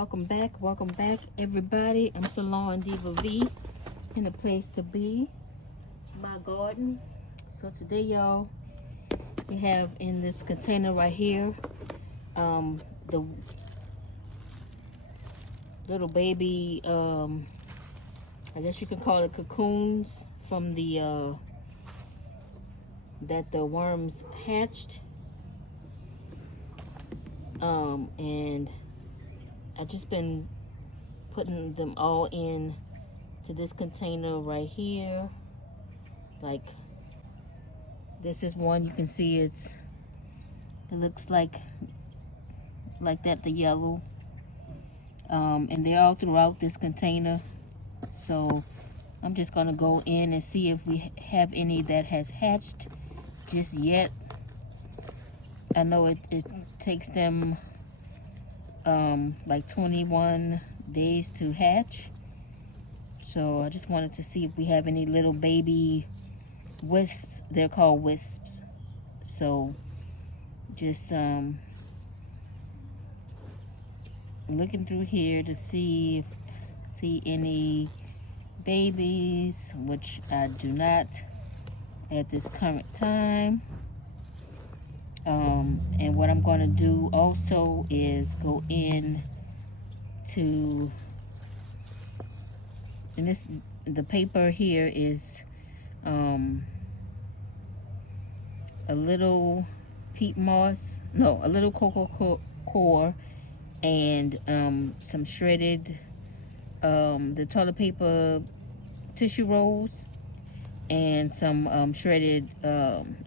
welcome back everybody. I'm Salon Diva V in a place to be, my garden. So today, y'all, we have in this container right here the little baby, I guess you can call it cocoons from the that the worms hatched, and I just been putting them all in to this container right here. Like, this is one, you can see it looks like that, the yellow, and they're all throughout this container. So I'm just gonna go in and see if we have any that has hatched just yet. I know it takes them like 21 days to hatch. So I just wanted to see if we have any little baby wisps. They're called wisps. So just looking through here to see any babies, which I do not at this current time. And what I'm going to do also is go in to, and the paper here is a little peat moss, no, a little cocoa core, and some shredded the toilet paper tissue rolls, and some shredded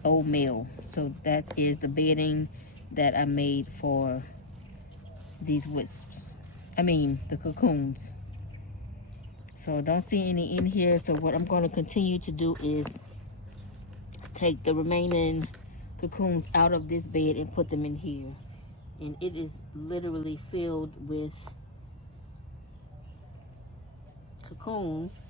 oatmeal. So that is the bedding that I made for these wisps. I mean, the cocoons. So don't see any in here. So what I'm going to continue to do is take the remaining cocoons out of this bed and put them in here. And it is literally filled with cocoons.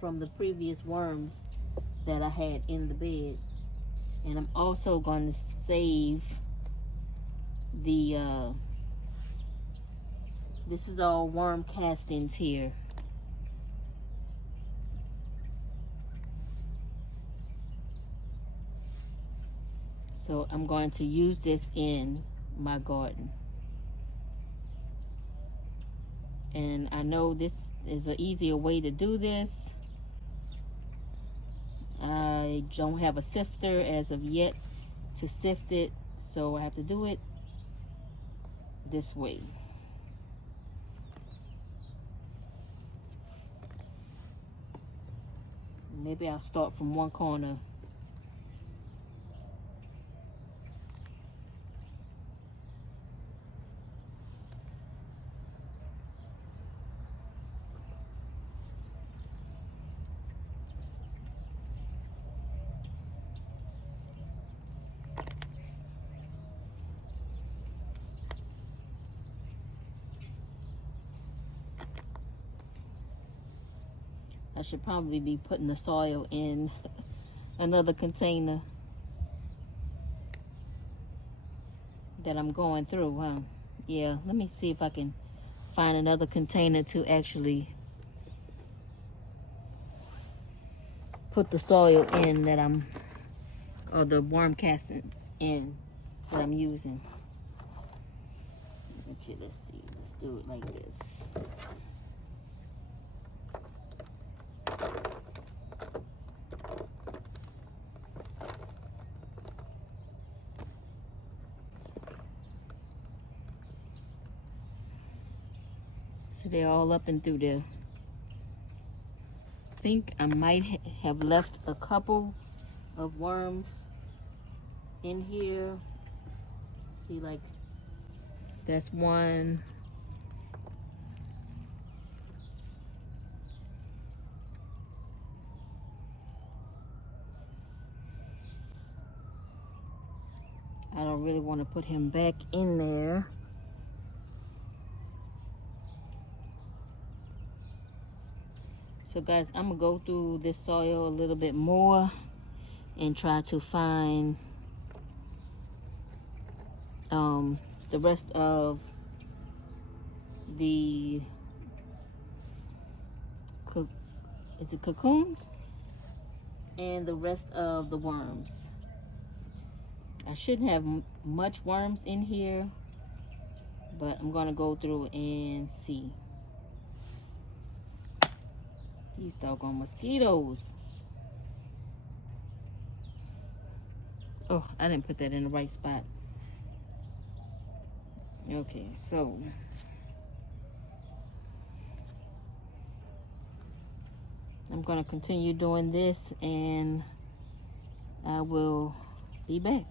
From the previous worms that I had in the bed. And I'm also going to save the this is all worm castings here. So I'm going to use this in my garden. And I know this is an easier way to do this. I don't have a sifter as of yet to sift it, so I have to do it this way. Maybe I'll start from one corner. I should probably be putting the soil in another container that I'm going through, huh? Yeah, let me see if I can find another container to actually put the soil in that or the worm castings in that I'm using. Okay, let's see. Let's do it like this. So they're all up and through there. I think I might have left a couple of worms in here. See, like, that's one. I don't really want to put him back in there. So guys, I'm gonna go through this soil a little bit more and try to find the rest of the cocoons and the rest of the worms. I shouldn't have much worms in here, but I'm gonna go through and see. These doggone mosquitoes. Oh, I didn't put that in the right spot. Okay, so I'm gonna continue doing this and I will be back.